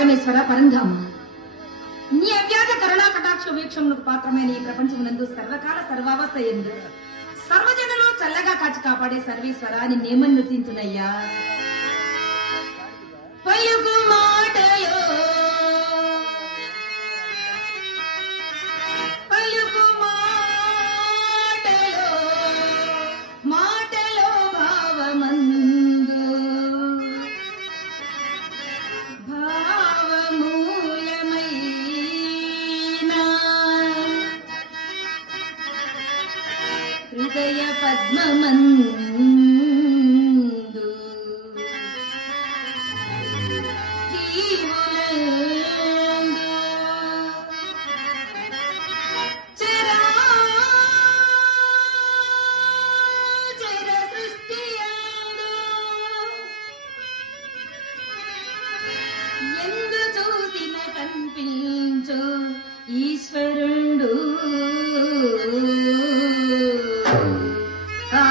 పరమేశ్వర పరంధామ, నీ అవ్యాజ కరుణా కటాక్ష వీక్షమునకు పాత్రమైన ఈ ప్రపంచమునందు సర్వకాల సర్వావస్థ ఎందు సర్వజనులు చల్లగా కాచి కాపాడే సర్వేశ్వర నిన్నేమన్నుతింతునయ్యా. పలుకు మాటలో పలుకు మాటలో మాటలో భావమందు భావమూలమైన హృదయ పద్మమందు జీవులందు చరాచర సృష్టియందు ఎందు చూసిన కనిపించు ఈశ్వరుండు. ఆ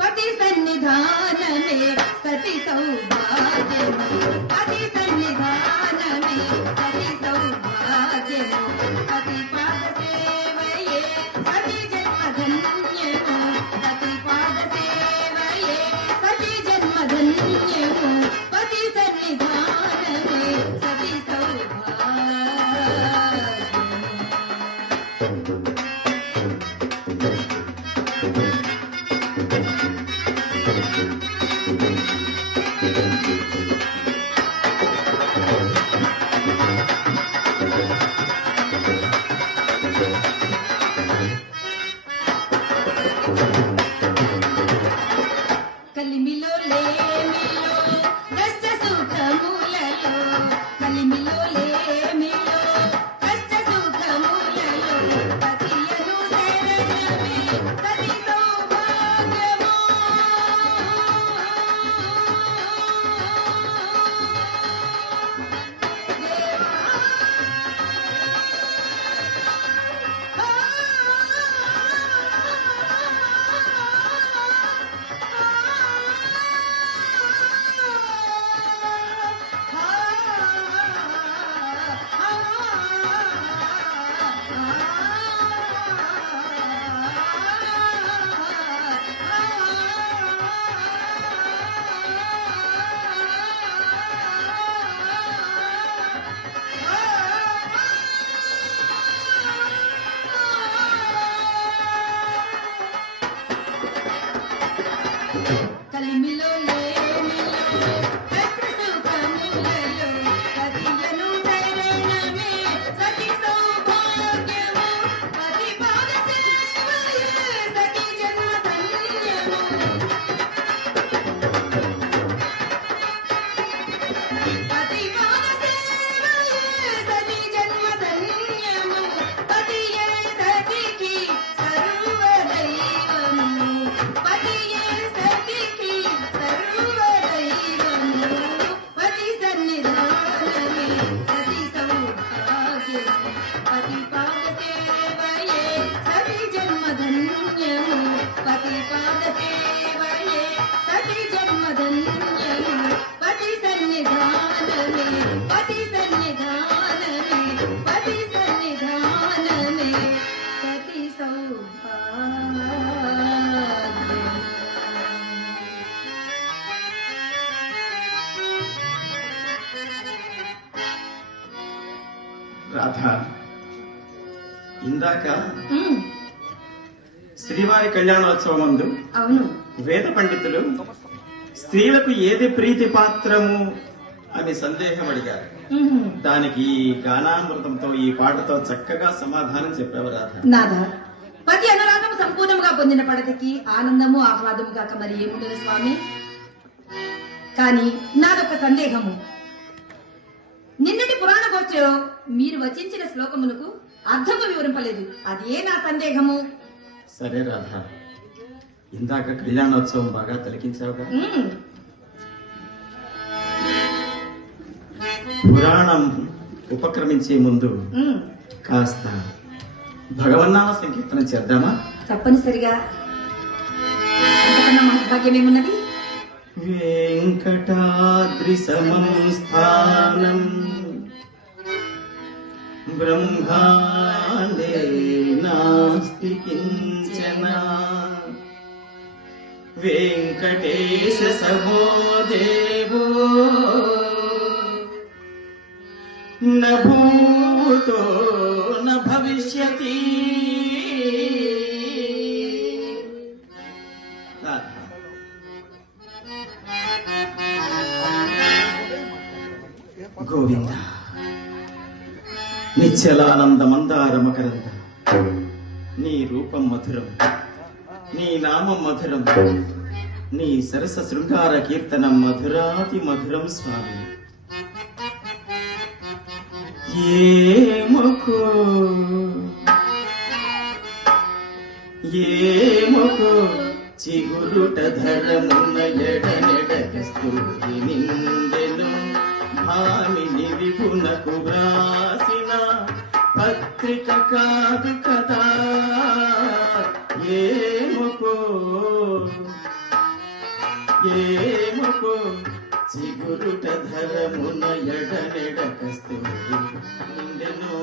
పతి సన్నిధానమే సతి సౌభాగ్యము, పతి సన్నిధానమే సతి సౌభాగ్యము, పతి పాద సేవయే సతి జన్మధన్యము, పతి పాద సేవయే సతి జన్మధన్యము, పతి సన్నిధానమే సతి సౌభాగ్యము. కలిమిలో లేమిలో కష్ట సుఖములలో, కలిమిలో లేమిలో కష్ట సుఖములలో పతియను శరణమే సతి సౌభాగ్యము. కలిమిలో లేమిలో కష్ట సుఖములలో పతియను శరణమే సతి సౌభాగ్యము, పతి పాద సేవయే సతి జన్మధన్యము, పతి పాద సేవయే సతి జన్మధన్యము, పతియే సతికి సర్వదైవము, పతియే సతికి సర్వదైవము, పతి సన్నిధానమే సతి సౌభాగ్యము, పతి పాద సేవయే సతి జన్మధన్యము, పతి పాద సేవయే సతి జన్మధన్యము, పతి సన్నిధానమే పతి సన్నిధానమే పతి సన్నిధానమే సతి సౌభాగ్యము. రాధా, ఇందాక శ్రీవారి కళ్యాణోత్సవం ముందు అవును, వేద పండితులు స్త్రీలకు ఏది ప్రీతి పాత్రము అని సందేహం అడిగారు. దానికి ఈ గానామృతంతో ఈ పాటతో చక్కగా సమాధానం చెప్పావు రాధ. నాదా, పతి అనురాగం సంపూర్ణంగా పొందిన పడకకి ఆనందము ఆహ్లాదము కాక మరి ఏముండదు స్వామి. కానీ నాదొక సందేహము. నిన్నటి పురాణ గోచలో మీరు వచించిన శ్లోకమునకు అర్థము వివరింపలేదు. అదే నా సందేహము. సరే రాధా, ఇందాక కళ్యాణోత్సవం బాగా తిలకించావుగా. పురాణం ఉపక్రమించే ముందు కాస్త భగవన్నామ సంకీర్తన చేద్దామా? తప్పనిసరిగా. అంతకన్నా మహద్భాగ్యం ఏమున్నది? వెంకటాద్రి సమం స్థానం బ్రహ్మాండే నాస్తి కించన వెంకటేశ సమో దేవో న భూతో న భవిష్యతి. గోవింద నిశ్చలానంద మందార మకరంద, నీ రూపం మధురం, నీ నామం మధురం, నీ సరస శృంగార కీర్తనం మధురాతి మధురం స్వామి. ఏమకో ఏమకో చిగురుట ధరమున ఎడనెడకస్తూరి నిందెను భామిని విపునకు వ్రాసిన పత్రిక కాదు కదా. ఏమకో ఏమకో చిగురుట ధరమున ఎడనెడకస్తూరి నిందెను.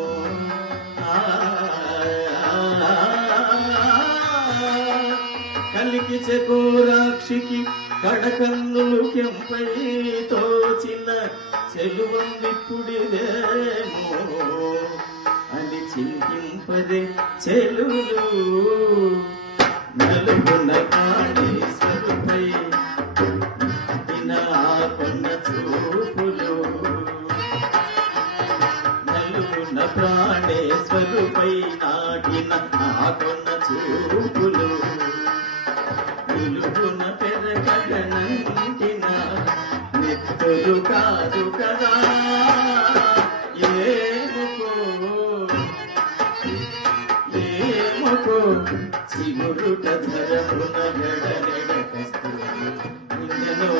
కలికి చకోరాక్షికి కడకన్నులు కెంపై తోచిన చెలువం విప్పుడిదేమో అని చింతింపదే చెలులు నలుగున కాళేశ్వరుపై కొన్న చూపులు. నలుగున ప్రాణేశ్వరుపై నాటిన ఆ కొన్న చూపులు నిలుగున పెరగనంటిన నెత్తులు కాదు కదా. ఏమకో ఏమకో చిగురుట ధరమున ఎడనెడకస్తూరి నిందెను.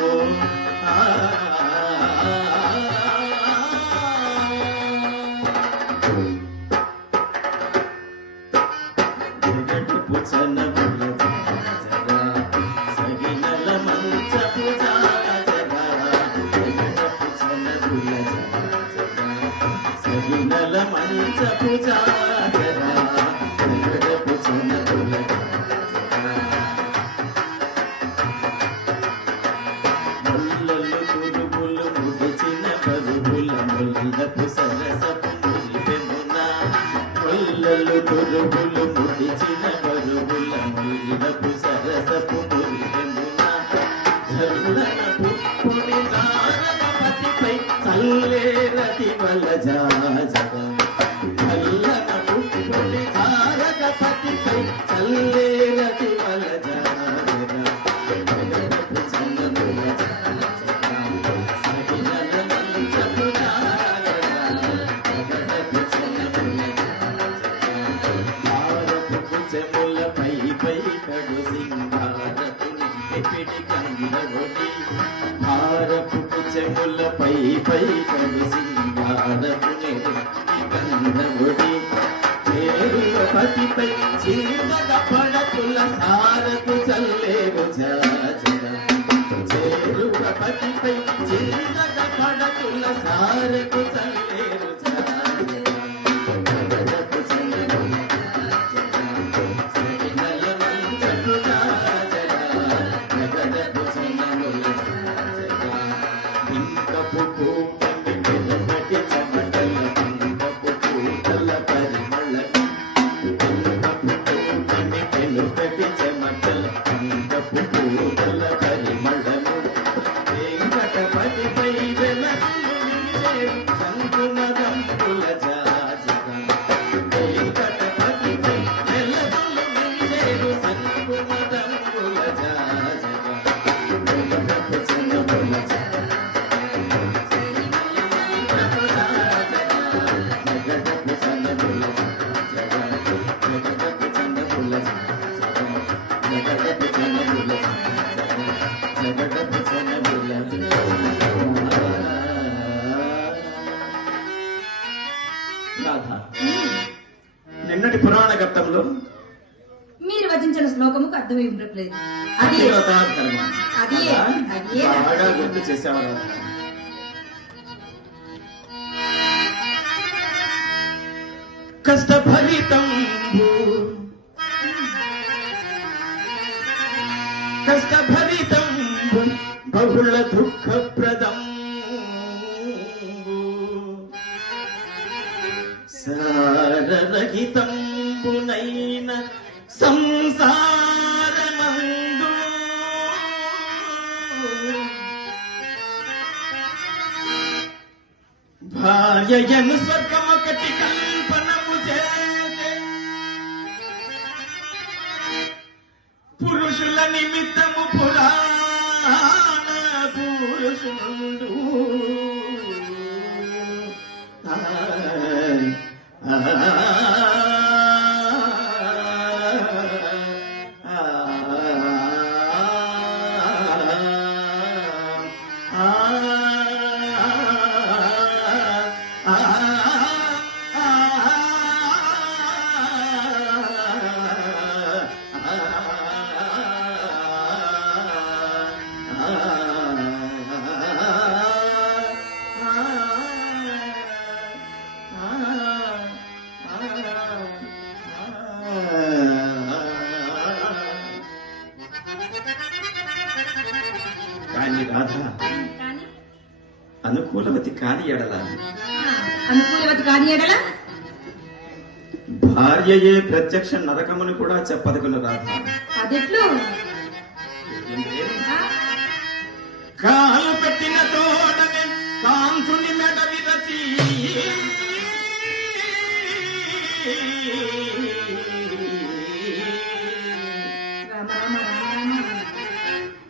తురుగులు ముడిచిన బరువుల మురిదపు సరసపు మురిదెమున ధరులనపు పుడి నారదపతిపై చల్లేరతి వలజాజగ. చల్లనపు పుడి నారదపతిపై చల్లేరతి వలజాజగ. భారపు చెములపై పై కడు సింగారపు కందఒడి చేరువపతిపై చిరునగ పడతుల సారకు చల్లేరు జాజగ. చేరువపతిపై చిరునగ పడతుల సారకు చల్లేరు జాజగ. నిన్నటి పురాణ ఘట్టంలో మీరు వచించిన శ్లోకముకు అర్థం ఇవ్వట్లేదు. అది పతివ్రతాధర్మ. అదే అదే బాగా గుర్తు చేసావు రాధ. కష్టభరితంబు కష్టభరితంబు బహుళ దుఃఖప్రదం సారరహితంబునైన సంసారమందు భార్యయను స్వర్గమొకటి కల్పనము చేసే పురుషుల నిమిత్తము పురాణ పురుషుడు కాని రాధ అనుకూలవతి కాని ఎడల అనుకూలవతి కాని ఎడల భార్యయే ప్రత్యక్ష నరకమును కూడా చెప్పదగును రాధ. అదెట్లు? కాలు పెట్టిన తోడనే కాంతుని మెడ విరచి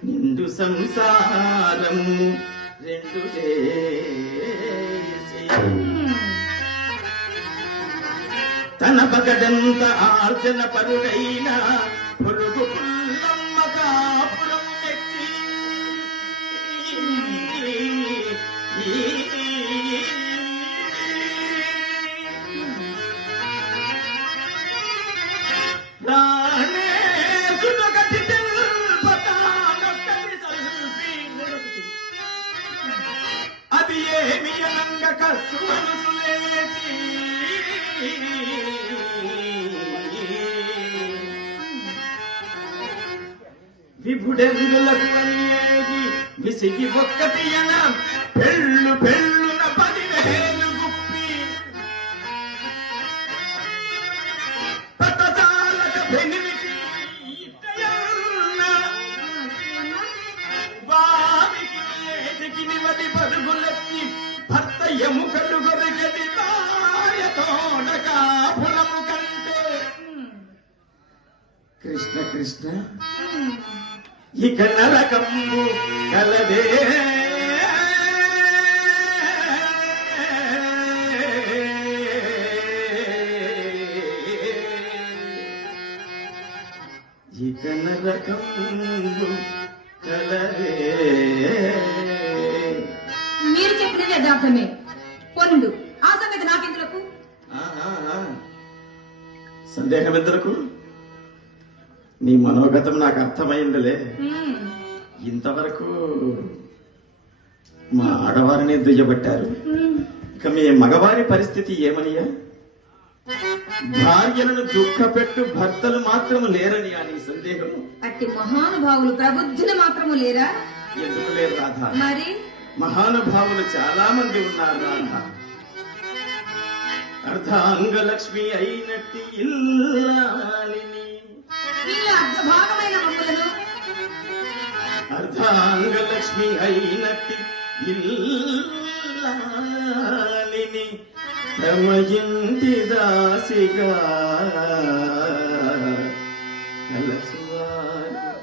నిండు సంసారం రెండు చేసి తన పగడంత ఆర్జన పరుడైన పొరుగు పుల్లమ్మ కాపురం ఎక్కి అది ఏమి అనంగ కసు మనసులేసి విభుడెందులకు అనేది విసిగి ఒక్కటి అన పెళ్ళు పెళ్ళున 10,000 గుప్పి పట్టచాలక పెనిమిటి ఇట్టయన్న వారికి ఏటికి నివది పరుగులెత్తి భర్త ఎముకలు గొరిగది భార్య తోడక పులము కంటే కృష్ణ కృష్ణ ఇక నరకము కలదే ఇక నరకము కలదే. మీరు చెప్పినది యథార్థమే. పొండు ఆ సంగతి నాకెందులకు? సందేహం ఎందుకు? నీ మనోగతం నాకు అర్థమైందిలే. ఇంతవరకు మా ఆడవారిని దుయ్యబట్టారు, ఇక మీ మగవారి పరిస్థితి ఏమనియా? భార్యలను దుఃఖపెట్టు భర్తలు మాత్రము లేరని అని సందేహము? అట్టి మహానుభావులు ప్రబుద్ధులు మాత్రము లేరా? ఎందుకు లేరు రాధ? మరి మహానుభావులు చాలా మంది ఉన్నారు రాధ. అర్ధాంగలక్ష్మి అయినట్టి ఇల్లాలిని, ఈ అర్ధభాగమైన మమ్మలను అర్ధాంగలక్ష్మి అయినట్టి ఇల్లాలిని తమ ఇంటి దాసిగా కలసువారు.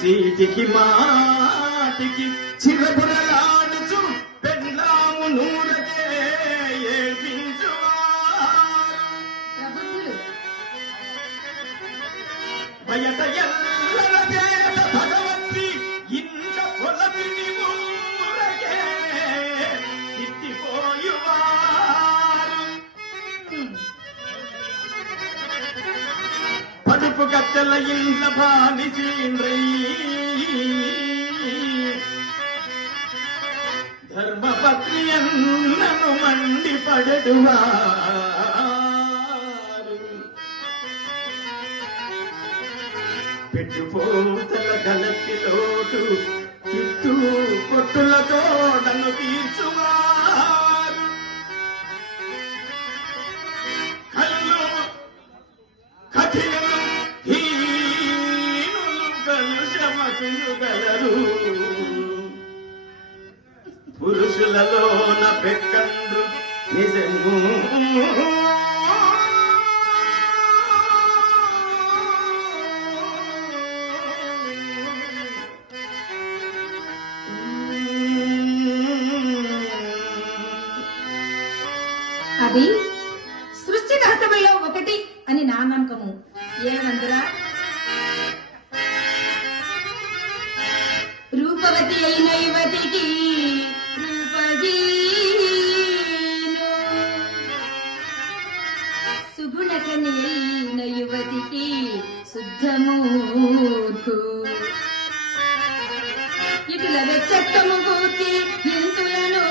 చీటికి మాటికి చిరపురలాడుచు పెళ్ళాము నూరకే ఏడ్పించువారు. ప్రబుద్ధులు బయట ఎల్లర చేత భగవతి ఇంట పొలవిని ఊరకే తిట్టిపోయువారు. ప్రజల ఇండ్ల బానిసీంద్రై ధర్మపత్ని అన్నను మండిపడెడువారు పెట్టుపోతల గలతిలోటు తిట్టు కొట్టులతో నన్ను తీర్చువారు కళ్ళు కఠినలు హీనులు కలుషమతులు పురుషులలోన పెక్కండ్రు నిజము అది సృష్టి రహస్యములో ఒకటి అని నా నమ్మకము. ఏమనందురా, రూపవతి అయిన యువతికి రూపహీను, సుగుణకని అయిన యువతికి శుద్ధమూర్ఖు, ఇటుల వ్యత్యస్తము కూర్చి ఇంతులను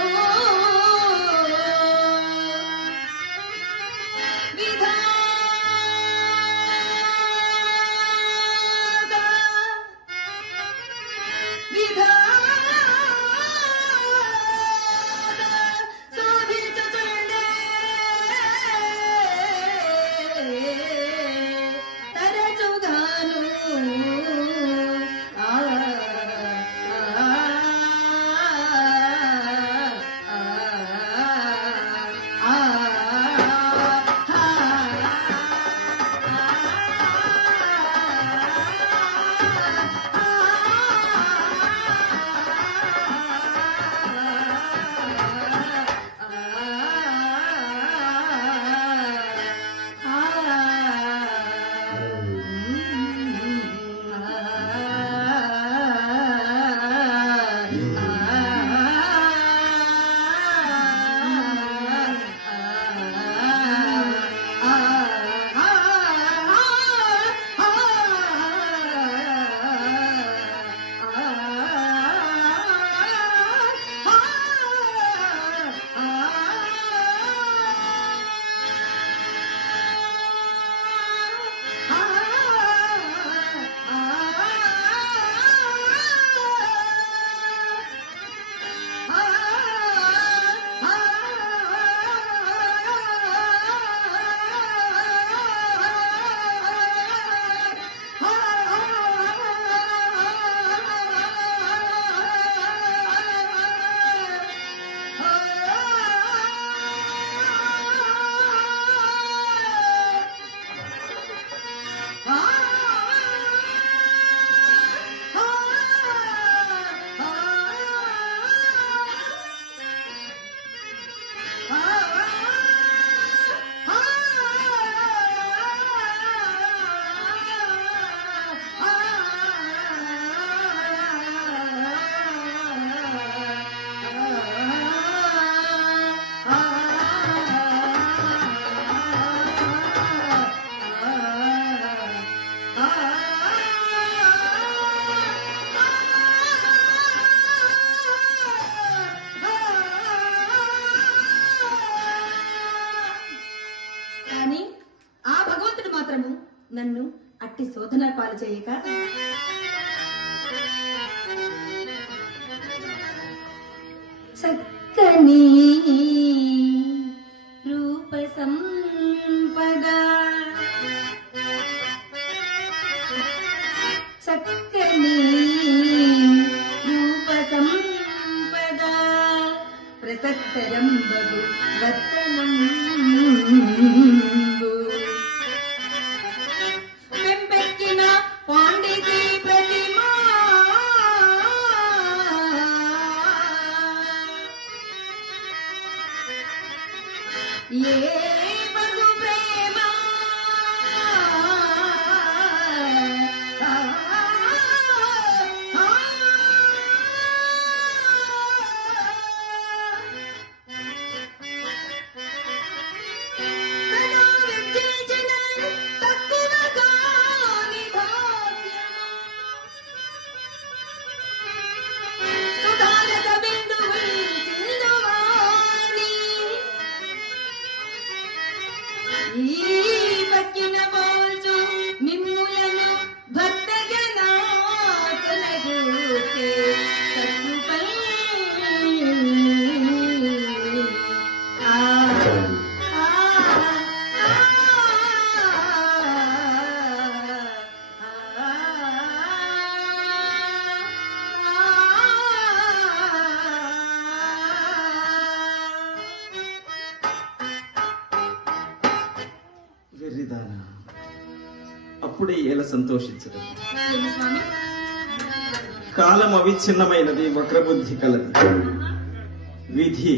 నన్ను అట్టి శోధన పాలు చేయక చక్కని రూప సంపద చక్కని రూప సంపద ప్రశస్తరంబగు వర్తనం ఏ బగు ప్రేమ ఈ పక్కిన పోల్చు మిమ్ములను భక్తజనాతనగూర్చే సత్తుపై ఆ ఆ వెర్రిదానా, అప్పుడే ఎలా సంతోషించదు. స్వామి కాలం అవిచ్ఛిన్నమైనది, వక్రబుద్ధి కలది. విధి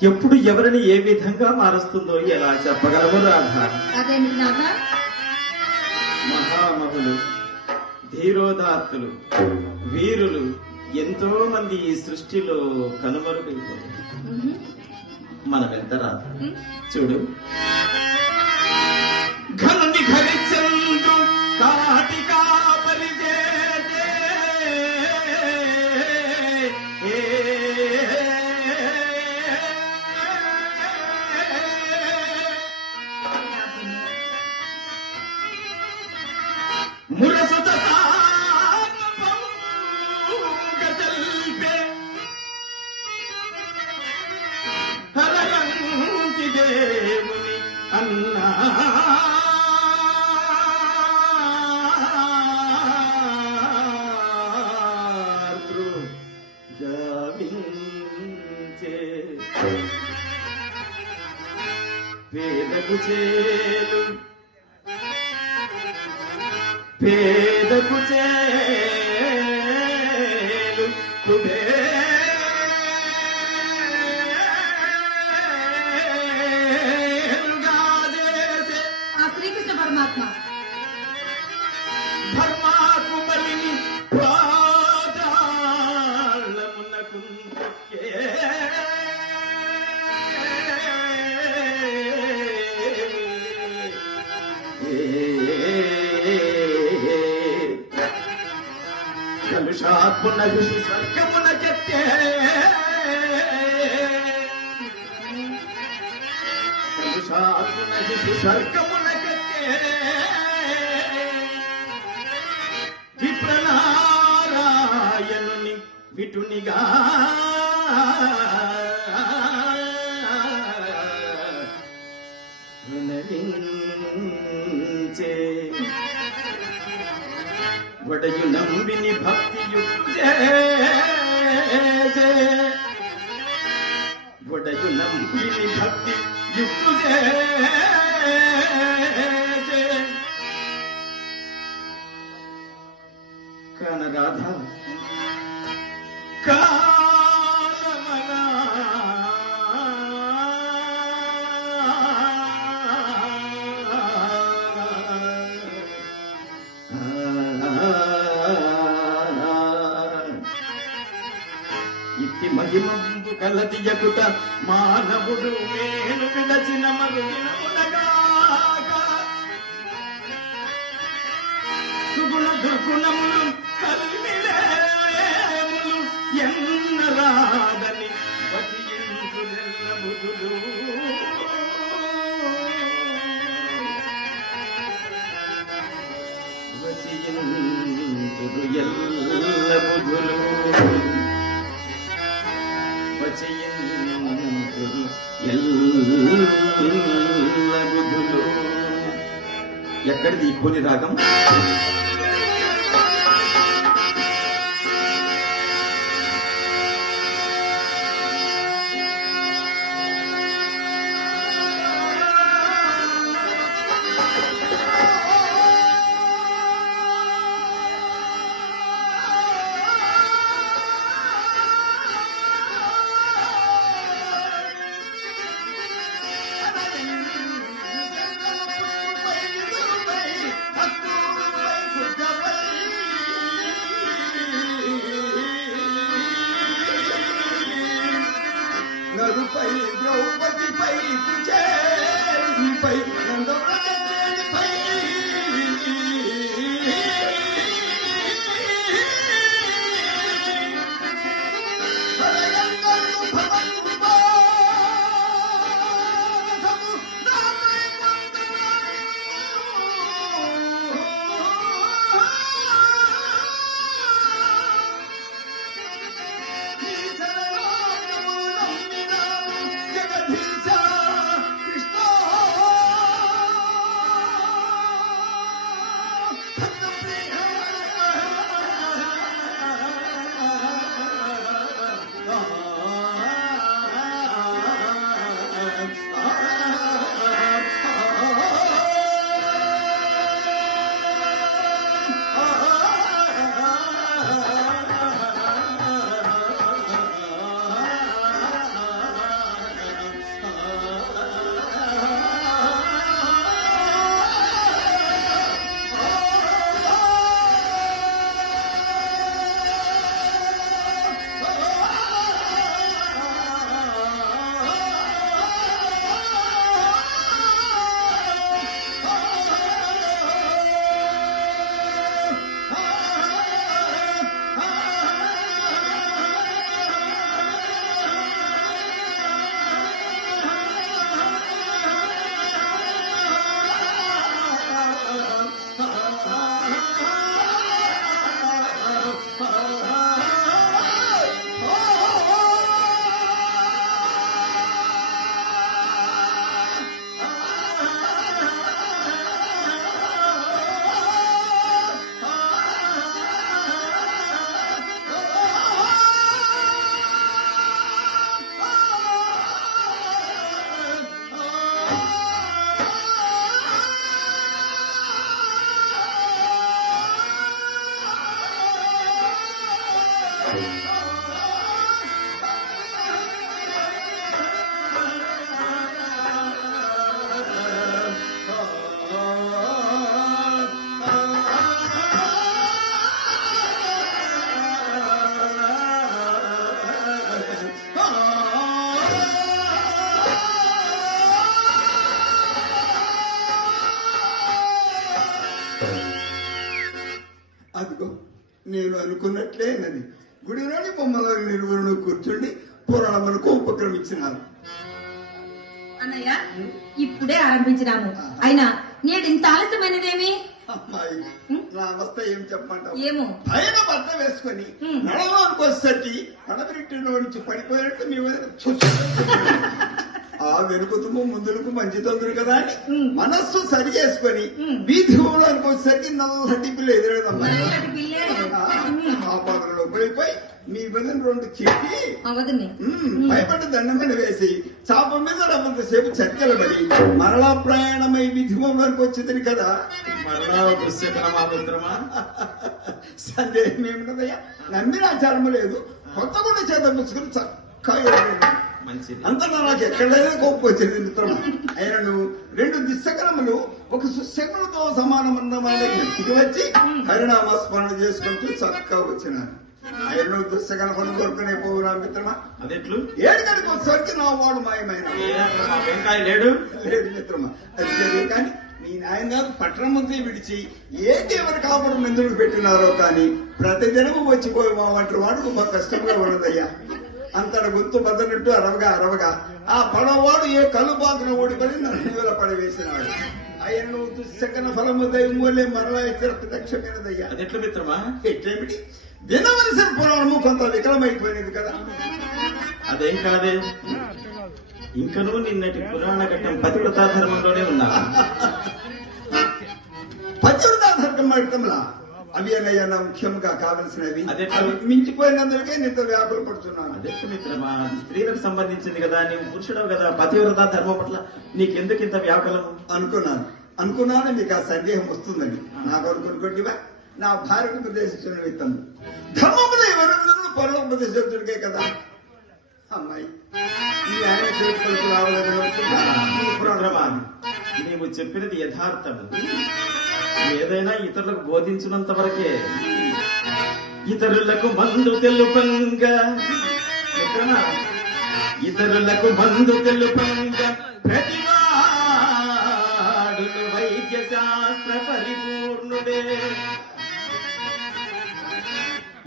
ఎప్పుడు ఎవరిని ఏ విధంగా మారుస్తుందో ఎలా చెప్పగలము రాధా? అదేమిటి నాథ? మహామహులు, ధీరోదాత్తులు, వీరులు ఎంతో మంది ఈ సృష్టిలో కనుమరుగైపోయారు. మనమెంత రాధా? చూడు, ఘనుని ఘరిచందు కాటికా పరిజేతే మురసుత సార్వభౌమగతల్పే హరయంతి దేవుని అన్నా గావించే పేదకు చేలు పేదకు చేలు కుబేరుగాదేసే ఆ శ్రీకృష్ణ పరమాత్మ ధర్మాకుమరిని పాదాళమునకుందుకే కలుషాత్మున ఋషి స్వర్గమునకెత్తే కలుషాత్మున ఋషి స్వర్గమునకెత్తే విప్రనారాయణుని విటునిగా వినరించే వడయు నంబిని భక్తియుక్తే వడయు నంబిని భక్తి యుక్తే కానరాధ కాలమనా ఇట్టి మహిమంబు కలదియకుట మానవుడు మేలు విడచిన మరుగినమునగాక సుగుణ దుర్గుణములు కలిమిలేములు ఎన్నరాదని వసించులెల్ల బుధులు వసించులు ఎల్ల బుధులు వసించులు ఎల్ల బుధులు. ఎక్కడిది ఈ కోని రాగం? అదిగో నేను అనుకున్నట్లే అన్నది. గుడిలోని బొమ్మల నిలువును కూర్చుండి పురాణములకు ఉపక్రమించినాను. అన్నయ్య ఇప్పుడే ఆరంభించినాము. అయినా నేడు ఇంత ఆలస్యమైనదేమి? అమ్మాయి నా అవస్థ ఏం చెప్పంటావు? ఏమో పైన బట్ట వేసుకొని నడవడానికి వచ్చేసరికి పడబెట్టిలో నుంచి పడిపోయినట్టు మీ ఆ వెనుకతుము ముందులకు మంచి తొందరు కదా అని మనస్సు సరి చేసుకొని వీధి ఊళ్ళకి వచ్చేసరికి నల్లటి పిల్ల ఎదురేదమ్మా. నల్లటి పిల్లే. ఆ పదలో పోయిపోయి మీ వదిన రెండు చిట్టి అవదని భయపడి దండం మీద వేసి చాప మీద రమ్మంతసేపు చర్చలు పడి మరలా ప్రయాణమై విధిమంలోకి వచ్చింది కదా. మరలా పుస్తకమా పుత్రమా? సందేహం ఏమిటదయ్యా, నమ్మిన ఆచారము లేదు. కొత్త గుండె చేత ముసుకుని చక్కగా మంచిది. అంతటా నాకు ఎక్కడైనా కోపం వచ్చింది మిత్రమా. ఆయనను రెండు దిశకరములు ఒక సుశకులతో సమానమన్నమాట ఇంటికి వచ్చి హరినామస్మరణ చేసుకుంటూ చక్కగా వచ్చినాను. ఆయన దుస్సగన పని కోరుకునే పోవురా మిత్రమా. అదెట్లు? ఏడుగడికి వచ్చేసరికి నా వాడు మాయమైన వెంకాయ లేడు. లేదు మిత్రమా, అది తెలియదు. కానీ మీ నాయన పట్టణమంతా విడిచి ఏంటి ఎవరి కాపురం ఎందుకు పెట్టినారో కానీ ప్రతిదినము వచ్చిపోయి మా వంటి వాడు మా కష్టంగా ఉన్నదయ్యా. అంతట గుర్తు బద్దనట్టు అరవగా ఆ పడవాడు ఏ కళ్ళు బాగున ఓడిపడి నన్ను పడవేసినాడు. ఆయన దుస్సగన ఫలము దైవం వల్లే మరలా ఇచ్చిన ప్రత్యక్షమైనదయ్యా. అదెట్లు మిత్రమా? ఎట్లేమిటి వినవలసిన పురాణము కొంత వికలమైపోయినది కదా. అదేం కాదే, ఇంకనూ నిన్నటి పురాణ ఘట్టం పతివ్రతా ధర్మంలోనే ఉన్నా. పతివ్రతా ధర్మంలా అవి అన్నయ్య ముఖ్యంగా కావలసినవి. అదే మించిపోయినందుకే నింత వ్యాకులు పడుతున్నాను. అదే మిత్రమా, స్త్రీలకు సంబంధించింది కదా, నీవు పురుషుడవు కదా, పతివ్రతా ధర్మం పట్ల నీకెందుకు ఇంత వ్యాకులం? అనుకున్నాను మీకు ఆ సందేహం వస్తుందని. నాకు అనుకునుకోండివా, నా భార్యకు ఉపదేశించిన విత్తము ధర్మములు ఎవరు పరుపదేశించుడికే కదా. అమ్మాయి ఈ ఆయన చేతులకు రావాలని నీవు చెప్పినది యథార్థము. ఏదైనా ఇతరులకు బోధించినంత వరకే. ఇతరులకు మందు తెలుపంగా మిత్రమా, ఇతరులకు మందు తెలుపంగా ప్రతివాడులు వైద్య శాస్త్ర పరిపూర్ణుడే.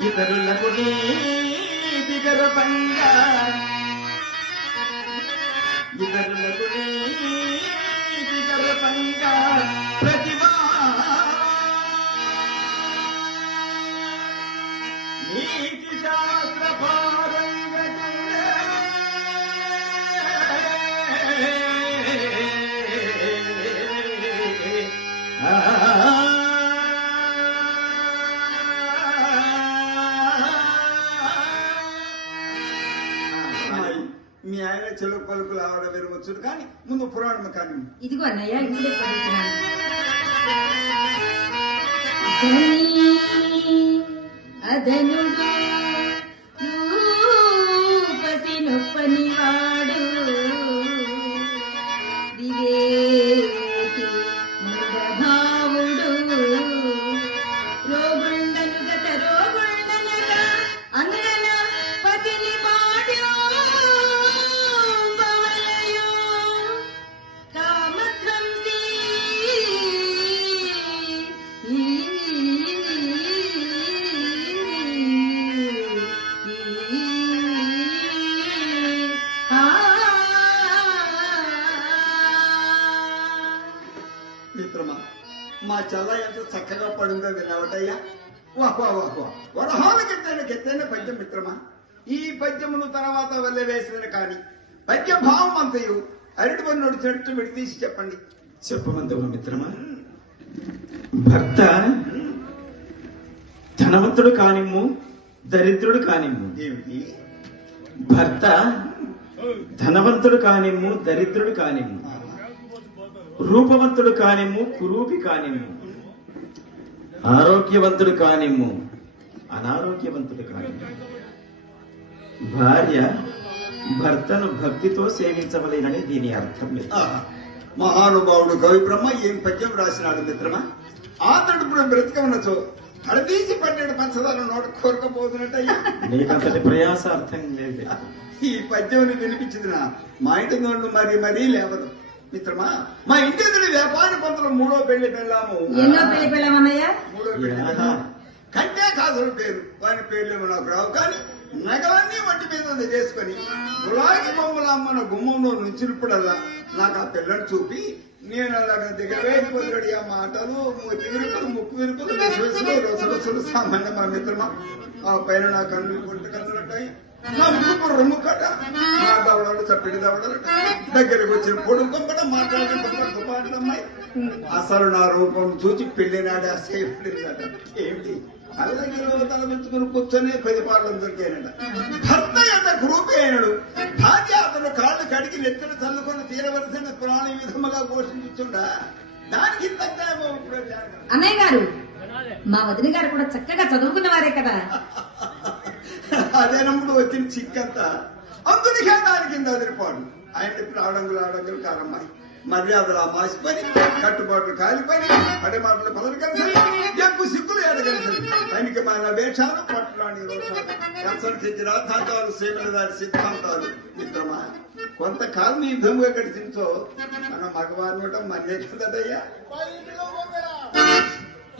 ఇతరులకు నీతి గర్వంగా, ఇతరులకు నీతి గర్వంగా ప్రతిభా నీతి శాస్త్ర పారంగతుడే. మీ ఆయన చెలుగు పలుకులు ఆవిడ విరవచ్చు. కానీ ముందు పురాణం కానీ ఇదిగో అన్నయ్య ఇప్పుడే చదువుతున్నాను. అదనుడు రూపసి నొప్పనివాడు వివేకి మృగభావుడు రోగుండను గత రోగుండనగా అందన పతిని పాడ్యో బవలయో కామధ్వంసి మిత్రమా, మా చల్ల ఎంత చక్కగా పడుందో విన్నావటయ్యా. వాహ్ వాహ్ వాహ్ వాహ్. వరహాలకెత్తైన పద్యం మిత్రమా. ఈ పద్యమును తర్వాత వల్ల వేసిన కాని పద్య భావం అంతయు అరటి పని నడిచినట్టు విడదీసి చెప్పండి. చెప్పమంతవ మిత్రమా. భర్త ధనవంతుడు కానిమ్ము, దరిద్రుడు కానిమ్ము. ఏమిటి? భర్త ధనవంతుడు కానిమ్ము, దరిద్రుడు కానిమ్ము, రూపవంతుడు కానిమ్ము, కురూపి కానిమ్ము, ఆరోగ్యవంతుడు కానిమ్ము, అనారోగ్యవంతుడు కానిమ్ము, భార్య భర్తను భక్తితో సేవించవలేనని దీని అర్థం లేదు. ఆహా. మహానుభావుడు కవి బ్రహ్మ ఏం పద్యం రాసినాడు మిత్రమా. ఆతడు ఇప్పుడు బ్రతిక ఉన్నచో హడదీసి పన్నెండు పంచదార నోట కోరకపోతున్నట్టయ్యా. నీకంతటి ప్రయాస అర్థం లేదు. ఈ పద్యం వినిపించింది మా ఇంటి నోళ్ళు మరీ లేవదు మిత్రమా. మా ఇంటి ఎదురు వ్యాపారి పంతులు మూడో పెళ్లి పెళ్ళాము. ఎన్నో పెళ్లి పెళ్ళామన్నయ్య? మూడో పెళ్లి పెళ్ళాము. కంటే కాసుల పేరు వాని పేర్లేమో నాకు రావు, కానీ నగలన్నీ వంటి మీద చేసుకుని గులాగి బొమ్మల అమ్మన గుమ్మంలో నుంచినప్పుడల్లా నాకు ఆ పిల్లని చూపి నేను అలాగా దిగవేసిపోతాడు. ఆ మాటలు మూతి విరుపులు, ముక్కు విరుపులు, రొసలు సామాన్య మా మిత్రమా. ఆ పైన నా కన్ను గుంట కన్నులుంటాయి, నా ముక్కు రొమ్ము కట, నా దవడలు చప్పిడి దవడలు, దగ్గరకు వచ్చిన పొడుగు కొంపట మాట్లాడమ్మాయి. అసలు నా రూపం చూచి పెళ్లి నాడే అసేపుడినట. ఏమిటి అలాగే తల పెంచుకుని కూర్చొని 10 పాటలు దొరికాయనట. భర్త ఎంత గ్రూపి అయినాడు. భార్య అతను కాళ్ళు కడిగి నెత్తను చల్లుకొని తీరవలసిన ప్రాణి విధముగా పోషించుండా. దానికి తగ్గేమో అన్నయ్య గారు, మా వదిన గారు కూడా చక్కగా చదువుకున్న వారే కదా. అదేనప్పుడు వచ్చిన చిక్కంతా అందుకే దాని కింద అదిరిపోడు. ఆయన ఇప్పుడు ఆడంగులు కారమ్మాయి మర్యాదలు మాసిపని, కట్టుబాట్లు కాలిపని, అడే మాటలు పదవి కలిసి ఎక్కువ సిగ్గులు ఏడగలిసి ఆయనకి మన వేషాలు పట్టులాంటి రోషాలు కన్సల్టించి రాద్ధాంతాలు సేవలు దాని సిద్ధాంతాలు. మిత్రమా, కొంతకాలం ఈ విధంగా గడిచించో మన మగవారు మర్యాద కదయ్యా.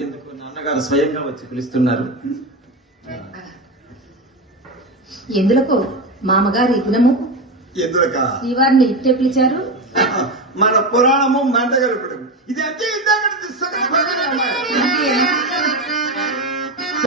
ఎందుకు నాన్నగారు స్వయంగా వచ్చి పిలుస్తున్నారు? ఎందులకు మామగారు ఈ దినము ఎందులక శ్రీవారిని ఇట్టే పిలిచారు? మన పురాణము మెంటగలపడం ఇది అంటే ఇందాక